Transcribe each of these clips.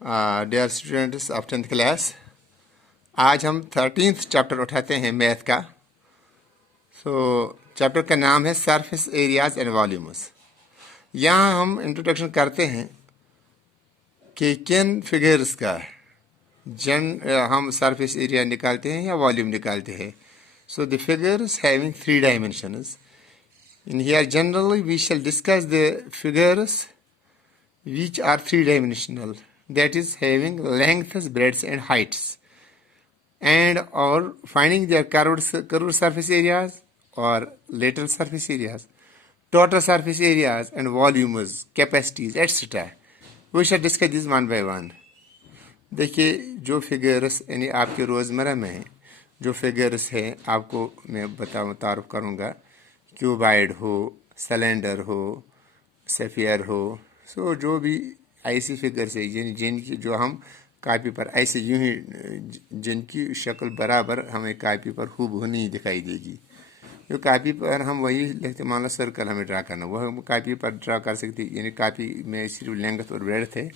Dear students of 10th class, आज हम 13th chapter उठाते हैं मैथ का। चैप्टर का नाम है सरफेस एरियाज एंड वॉल्यूम्स। यहाँ हम इंट्रोडक्शन करते हैं कि किन फिगर्स का हम सरफेस एरिया निकालते हैं या वॉल्यूम निकालते हैं। So the figures having 3 dimensions. In here generally we shall discuss the figures which are 3-dimensional, that is having lengths, breadths and heights, and or finding their curved surface areas or lateral surface areas, total surface areas and volumes, capacities, etc. We shall discuss this one by one. देखिए, जो figures यानी आपके रोज़मर्रा में जो figures है आपको मैं तारुफ करूँगा। क्यूबाइड हो, सिलेंडर हो, सेफियर हो, जो भी ऐसी फिगर्स है जिनकी जो हम कापी पर ऐसे यूं ही जिनकी शक्ल बराबर हमें कापी पर हूबहू नहीं दिखाई देगी। जो कापी पर हम वही लिखते, मान लो सर्कल हमें ड्रा करना, वह हम कापी पर ड्रा कर सकते, यानी कापी में सिर्फ लेंथ और ब्रेड्थ है,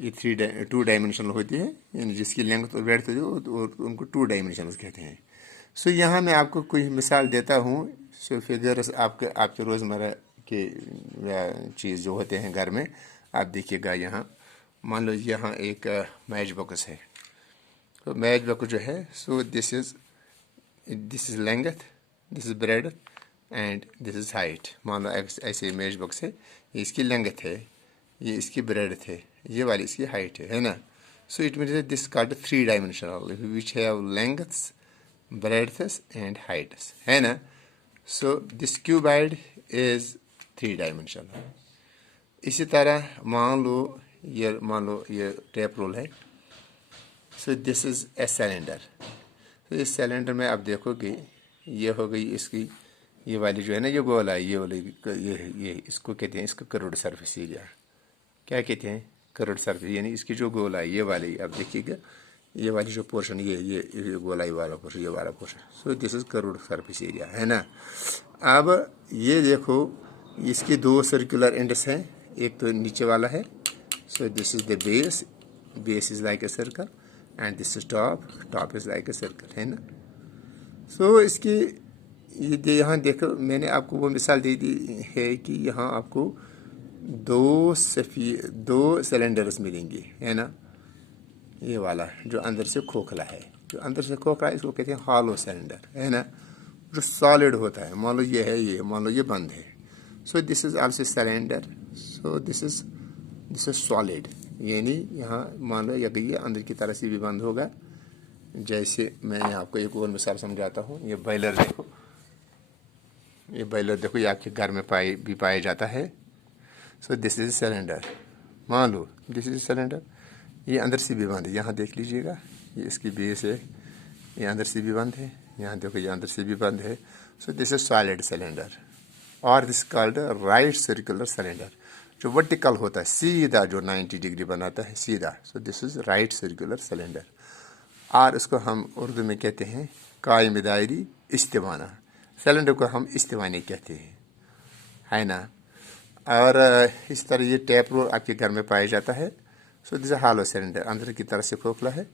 ये 2 डायमेंशनल होती है, यानी जिसकी लेंथ और ब्रेड्थ होती है उनको 2 डायमेंशनल कहते हैं। यहाँ मैं आपको कोई मिसाल देता हूँ। फिगर्स आपके रोज़मर्रा के चीज़ जो होते हैं घर में, आप देखिएगा। यहाँ मान लो यहाँ एक मैच बॉक्स है। तो मैच बॉक्स जो है, this is length, this is bread and this is height. मान लो ऐसे मैच बॉक्स है, ये इसकी लेंथ है, ये इसकी ब्रेड है, ये वाली इसकी हाइट है ना। It means this called 3 dimensional which have lengths, breadths and heights, है ना। This cuboid is 3 dimensional। इसी तरह मान लो ये टेप रोल है। This is a cylinder. इस सिलेंडर में आप देखोगे ये हो गई इसकी ये वाली जो है ना, ये गोला, ये वाली ये इसको कहते हैं, इसको कर्व्ड सरफेस एरिया क्या कहते हैं, कर्व्ड सरफेस, यानी इसकी जो गोला है ये वाली, आप देखिएगा ये वाली जो पोर्शन, ये गोलाई वाला पोर्शन, ये वाला portion. This is curved surface area, है ना। अब ये देखो, इसके 2 सर्कुलर एंड्स हैं, एक तो नीचे वाला है। This is the base is like a circle and this is top is like a circle, है ना। इसकी ये यहाँ देखो, मैंने आपको वो मिसाल दे दी है कि यहाँ आपको 2 सिलेंडर्स मिलेंगे, है ना। ये वाला जो अंदर से खोखला है, इसको कहते हैं हॉलो सिलेंडर, है ना, जो सॉलिड होता है। मान लो ये है, ये मान लो ये बंद है। This is also cylinder. This is solid, यानी यहाँ मान लो ये अंदर की तरह से भी बंद होगा। जैसे मैं आपको एक और मिसाल समझाता हूँ। ये बॉयलर देखो, ये आपके घर में पाया जाता है। This is cylinder. मान लो दिस इज सिलेंडर, ये अंदर से भी बंद है, यहाँ देख लीजिएगा, ये इसकी बेस है, ये अंदर से भी बंद है, यहाँ देखो ये अंदर से भी बंद है। दिस इज सॉलिड सिलेंडर और this called right circular cylinder, जो वर्टिकल होता है, सीधा, जो 90 डिग्री बनाता है सीधा। This is right circular cylinder, और इसको हम उर्दू में कहते हैं कायम दायरी इस्तिवाना। सिलेंडर को हम इस्तिवानी कहते हैं, है ना। और इस तरह ये टैप रोल आपके घर में पाया जाता है। दिस हॉलो सिलेंडर, अंदर की तरफ से खोखला है।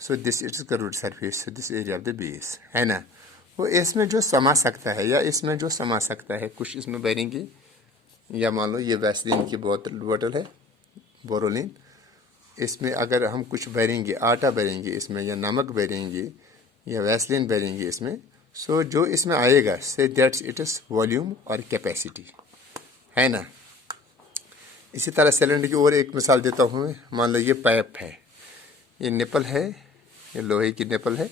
This it's curved surface, this area of the base, है ना। वो इसमें जो समा सकता है या इसमें जो समा सकता है, कुछ इसमें भरेंगे, या मान लो ये वैसलीन की बोतल है, बोरोलिन, इसमें अगर हम कुछ भरेंगे, आटा भरेंगे इसमें, या नमक भरेंगे, या वैसलीन भरेंगे इसमें, जो इसमें आएगा से दैट्स इट इज वॉल्यूम और कैपेसिटी, है ना। इसी तरह सिलेंडर की और एक मिसाल देता हूँ मैं। मान लो ये पाइप है, ये निपल है, ये लोहे की निपल है,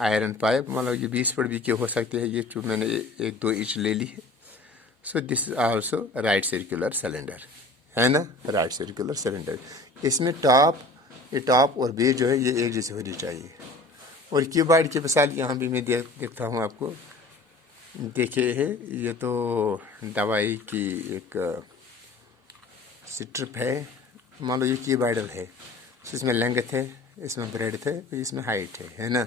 आयरन पाइप। मान लो ये 20 फुट भी के हो सकते हैं, ये जो मैंने 1-2 इंच ले ली है। This is also right circular cylinder, है ना, राइट सर्कुलर सिलेंडर। इसमें टॉप और बेस जो है ये एक जैसे होनी चाहिए। और क्यूबाइड की मिसाल यहाँ भी मैं देखता हूँ आपको। देखिए है, ये तो दवाई की एक स्ट्रिप है। मान लो ये क्यूबाइडल है, इसमें लेंथ है, इसमें ब्रेड्थ है, इसमें हाइट है ना,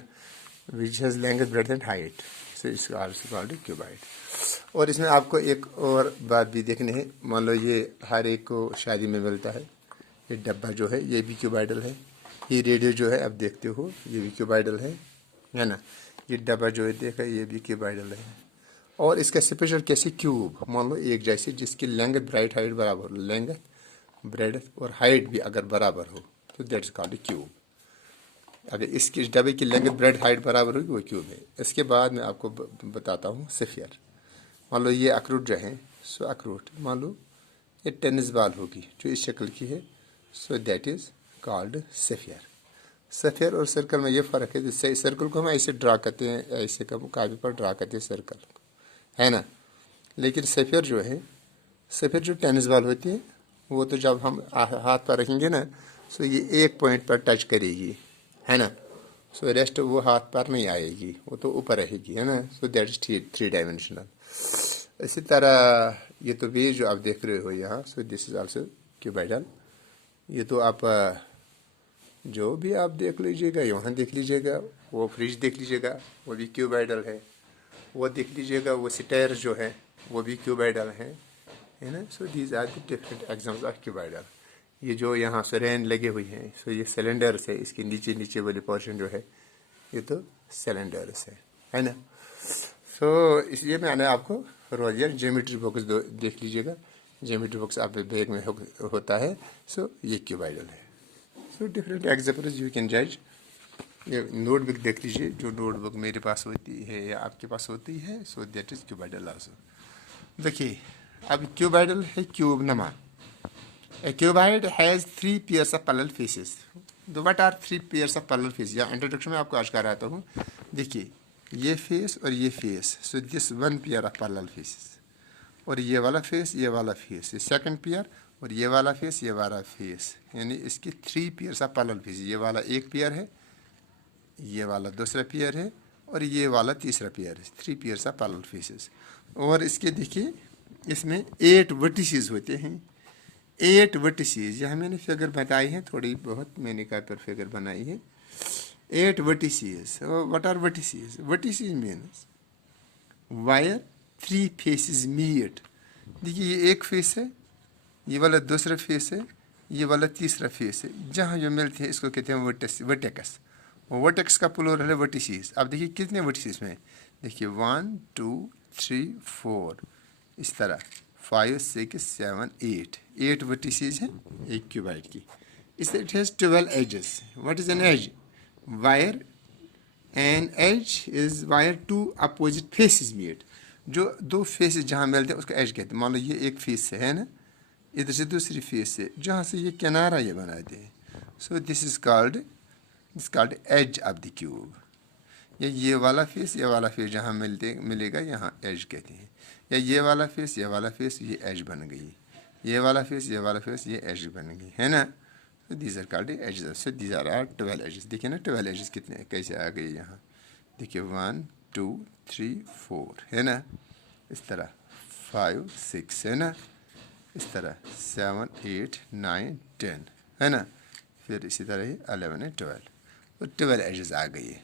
which has length, breadth and height. It's also called cuboid. और इसमें आपको एक और बात भी देखनी है। मान लो ये हर एक को शादी में मिलता है, ये डब्बा जो है ये भी क्यूबाइडल है। ये रेडियो जो है आप देखते हो ये भी क्यूबाइडल है ना। ये डब्बा जो है देखा ये भी क्यूबाइडल है। और इसका स्पेशल कैसे क्यूब, मान लो एक जैसे जिसकी लेंथ ब्रेड्थ हाइट बराबर हो, लेंथ ब्रेड्थ और हाइट भी अगर बराबर हो तो दैट्स कॉल्ड क्यूब। अगर इसकी इस डब्बे की लेंथ ब्रेड्थ हाइट बराबर होगी वो क्यूब है। इसके बाद मैं आपको बताता हूँ स्फीयर। मान लो ये अखरोट जो है, सो अखरोट मान लो ये टेनिस बॉल होगी जो इस शक्ल की है, सो that is called sphere. Sphere और सर्कल में ये फ़र्क है, जिससे सर्कल को हम ऐसे ड्रा करते हैं, ऐसे कागज पर ड्रा करते हैं सर्कल, है ना। लेकिन स्फीयर जो है, स्फीयर जो टेनिस बॉल होती है वो तो जब हम हाथ पर रखेंगे ना, सो ये एक पॉइंट पर टच करेगी, है ना। सो रेस्ट वो हाथ पर नहीं आएगी, वो तो ऊपर रहेगी, है ना। सो दैट इज थ्री डायमेंशनल। इसी तरह ये तो भी जो आप देख रहे हो यहाँ, सो दिस इज आल्सो क्यूबाइडल। ये तो आप जो भी आप देख लीजिएगा, यहाँ देख लीजिएगा, वो फ्रिज देख लीजिएगा वो भी क्यूबाइडल है, वो देख लीजिएगा वो स्टेयर जो है वो भी क्यूबाइडल है ना। So these are the different examples of cuboidal. ये जो यहाँ सरेन लगे हुई हैं, सो ये सिलेंडर्स है, इसके नीचे नीचे वाले पोर्शन जो है ये तो सिलेंडर्स है ना। सो इसलिए मैंने आपको रोज यार ज्योमेट्री बॉक्स देख लीजिएगा, ज्योमेट्री बॉक्स आप बैग में होता है, सो ये क्यूबाइडल है। So different examples you can जज। ये नोटबुक देख लीजिए, जो नोटबुक मेरे पास होती है या आपके पास होती है, सो दैट इज क्यूबाइडल आल्सो। देखिए अब क्यूबाइडल है क्यूब नमा। A cuboid has 3 pairs of parallel faces. तो what are 3 pairs of parallel faces? या इंट्रोडक्शन में आपको आज कराता हूँ। देखिए ये फेस और ये face, so this one pair of parallel faces, और ये वाला फेस ये वाला फेस, ये सेकंड पेयर, और ये वाला फेस ये वाला फेस, यानी इसकी 3 पेयर्स ऑफ पैरेलल फेसेस। ये वाला एक पेयर है, ये वाला दूसरा पेयर है, और ये वाला तीसरा पेयर है, 3 पेयर्स ऑफ पैरेलल फेसेस। और इसके देखिए इसमें 8 वर्टिसेस होते हैं, 8 वर्टिसेस। यहाँ मैंने फिगर बताई है, थोड़ी बहुत मैंने कहा पर फिगर बनाई है। 8 vertices. What are vertices? Vertices means where 3 faces meet. देखिए ये एक फेस है, ये वाला दूसरा फेस है, ये वाला तीसरा फेस है, जहाँ जो मिलते हैं इसको कहते हैं वर्टेक्स। वर्टेक्स का प्लूरल है वर्टिसेस। अब देखिए कितने वर्टिसेस में, देखिए 1 2 3 4, इस तरह 5 6 7 8 वर्टिसेस हैं एक क्यूबाइड की। इस it has 12 edges. What is an edge? Where an edge is where two opposite faces meet. जो दो फेसेस जहाँ मिलते हैं उसको एज कहते हैं। मान लो ये एक फेस है ना, इधर से दूसरी फेस से जहाँ से ये किनारा ये बनाते हैं, so this is called edge of the cube. या ये वाला फेस जहाँ मिलेगा यहाँ एज कहते हैं। या ये वाला फेस ये एज बन गई, ये वाला फेस ये एज बन गई, है ना। तो these are called edges. So these are 12 edges. देखिए ना 12 एजेस कितने कैसे आ गए यहाँ। देखिए 1 2 3 4, है ना। इस तरह 5 6, है ना। इस तरह 7 8 9 10, है ना। फिर इसी तरह ही 11 है 12, तो 12 एजेस आ गई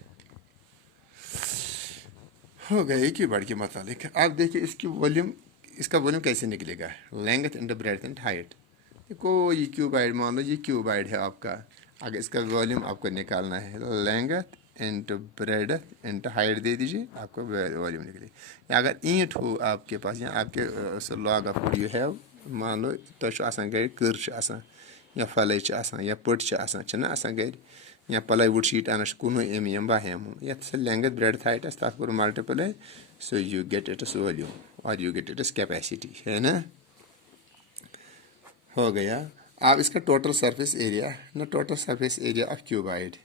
हो गए क्यूबाइड के मुतालिक। आप देखिए इसका वॉल्यूम कैसे निकलेगा, length into breadth and height. देखो ये क्यूबाइड, मान लो ये क्यूबाइड है आपका, अगर इसका वॉल्यूम आपको निकालना है, length into breadth into height दे दीजिए, आपको वॉल्यूम निकले। या अगर ईंट हो आपके पास, या आपके log of would you have, मान लो तो घर कर या फल या पट घर, या प्लाईवुड शीट आना 19 mm 12 mm, या लेंथ ब्रेड्थ हाइट तक कर multiply, so you get its volume और यू गेट इट्स कैपेसिटी, है ना। हो गया। अब इसका टोटल सरफेस एरिया ना, total surface area of cuboid,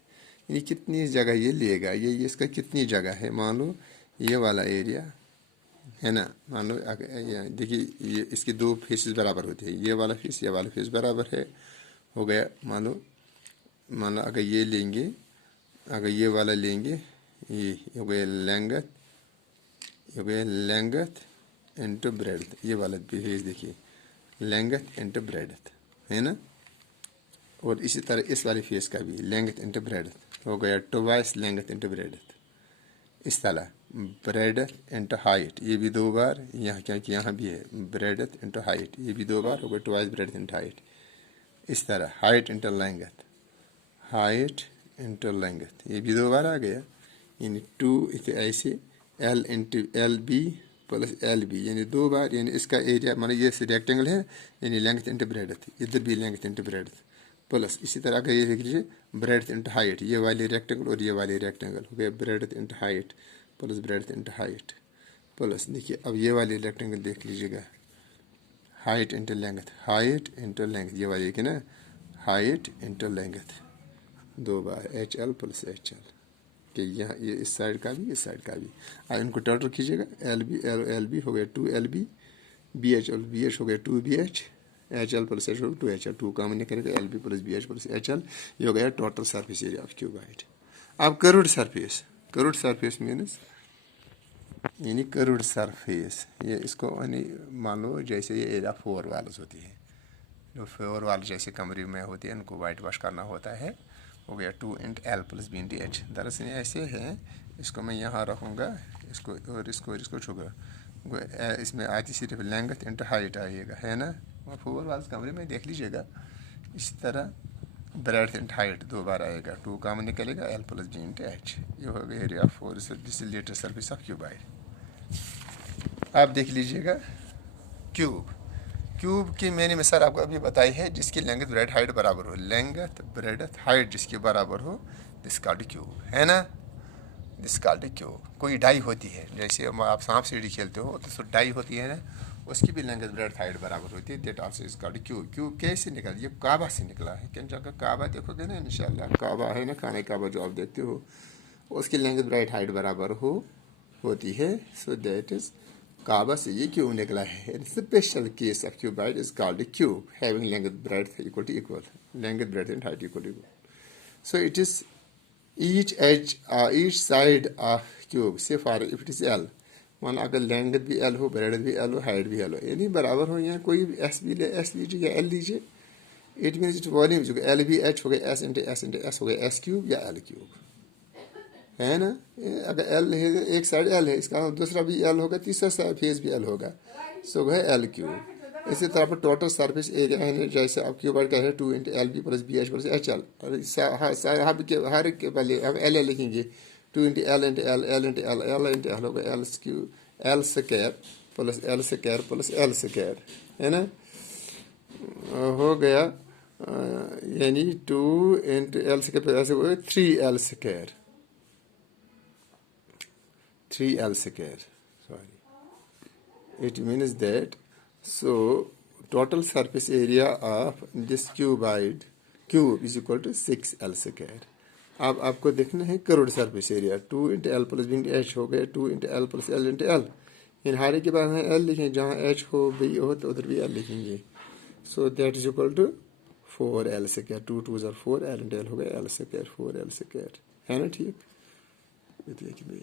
ये कितनी जगह ये लेगा, ये इसका कितनी जगह है। मान लो ये वाला एरिया है ना, मान लो देखिए ये इसकी 2 फेसेस बराबर होते हैं, ये वाला फेस बराबर है। हो गया। मान लो अगर ये लेंगे, अगर ये वाला लेंगे, ये हो गया लेंगथ इंटू ब्रेड्थ, ये वाला फेस देखिए लेंगथ इंटू ब्रेड्थ, है ना। और इसी तरह इस वाले फेस का भी लेंगथ इंटू ब्रेड्थ हो गया ट्वाइस लेंगथ इंटू ब्रेड्थ। इस तरह ब्रेड्थ इंटू हाइट, ये भी 2 बार, यहाँ क्योंकि यहाँ भी है ब्रेड्थ इंटू हाइट, ये भी 2 बार हो गया ट्वाइस ब्रेड्थ इंटू हाइट। इस तरह height inter length, height inter length, ये भी 2 बार आ गया, यानी 2 इसे ऐसे L into L B plus L B, यानी 2 बार, यानी इसका एरिया माना ये रेक्टेंगल है, यानी लेंथ इंटू ब्रेड्थ, इधर भी लेंथ इंटू ब्रेड्थ प्लस, इसी तरह अगर ये देख लीजिए ब्रेड्थ इंटू हाइट, ये वाली रेक्टेंगल और ये वाली रेक्टेंगल हो गया breadth into height plus breadth into height plus, देखिए अब ये वाली रेक्टेंगल देख लीजिएगा, height into length, height into length, ये वाली कि ना हाइट इंटू लेंथ 2 बार H L plus H L, कि यहाँ ये इस साइड का भी इस साइड का भी। अब इनको टोटल कीजिएगा, एल बी हो गया 2 एल बी, बी एच हो गया 2 B H, H L plus H हो गया 2 एच एल, 2 कॉमन करेगा L B plus B H plus H L, ये हो गया total surface area of cuboid. अब कर्व्ड सरफेस मीन्स यानी कर्व्ड सरफेस, ये इसको यानी मान लो जैसे ये एरिया 4 वाल्स होती है, जो 4 वाल जैसे कमरे में होती है, इनको वाइट वॉश करना होता है, हो गया 2 into L plus B into H. दरअसल ऐसे है, इसको मैं यहाँ रखूँगा, इसको और इसको छूगा, इसमें आती सिर्फ लेंथ इंटू हाइट आइएगा, है ना, 4 वाल्स कमरे में देख लीजिएगा, इस तरह ब्रेड्थ इंटू हाइट 2 बार आएगा, 2 कॉमन निकलेगा L plus B into H, ये हो गया area 4, this is latest surface of cuboid. आप देख लीजिएगा क्यूब की मैंने मिसाल आपको अभी बताई है, जिसकी लेंथ ब्रेड हाइट बराबर हो, लेंथ ब्रेड हाइट जिसके बराबर हो, दिस कॉल्ड क्यूब, है ना, दिस कॉल्ड क्यूब। कोई डाई होती है, जैसे आप सांप सीढ़ी खेलते हो तो डाई होती है ना, उसकी भी लेंथ ब्रेड हाइट बराबर होती है, that also is called cube. Cube कैसे निकला, ये काबा से निकला है, किन जगह काबा देखोगे ना इंशाल्लाह, काबा है ना, खाने काबा जो आप देखते हो, उसकी लेंथ ब्रेड हाइट बराबर होती है, सो दैट इज काबा से ये क्यूब निकला है। Special case of cuboid is called cube having length breadth equal, length breadth and height equal. So it is each edge each side of cube, say for if it is L, मान अगर length भी L हो, breadth भी L हो, height भी L हो, यानी बराबर हो, यहाँ कोई S भी ले, S लीजिए या L लीजिए, इट मीन्स इट वॉल्यूम जो L भी H हो गया, S इंटू S हो गया S क्यूब या L क्यूब, है ना। अगर L है, एक साइड L है, इसका दूसरा भी L होगा, तीसरा साइड फेस भी L होगा, सो है L क्यूब। इसी तरह पर टोटल सरफेस एरिया है, जैसे आप क्यूबाइड का है 2 into L B plus B H plus H L, और हर एक के पहले हम एल लिखेंगे, 2 into L into L, L into L, L into L होगा L cube, L square plus L square plus L square, है ना, हो गया, यानी 2 इंटू एल स्क्वायर ऐसे हो गया 3L square, 3L square, sorry, it means that so total surface area of this cube is equal to 6L square। अब आपको देखना है curved surface area, 2 into L plus B into H हो गया 2 into L plus L into L, इन हारे के बाद एल लिखेंगे, जहाँ एच हो बी हो तो उधर भी एल लिखेंगे, so that is equal to 4L square, 2 2 ज़र 4, एल इंटू एल हो गया एल स्क्वायर 4L स्क्वायर, है ना, ठीक। देखिए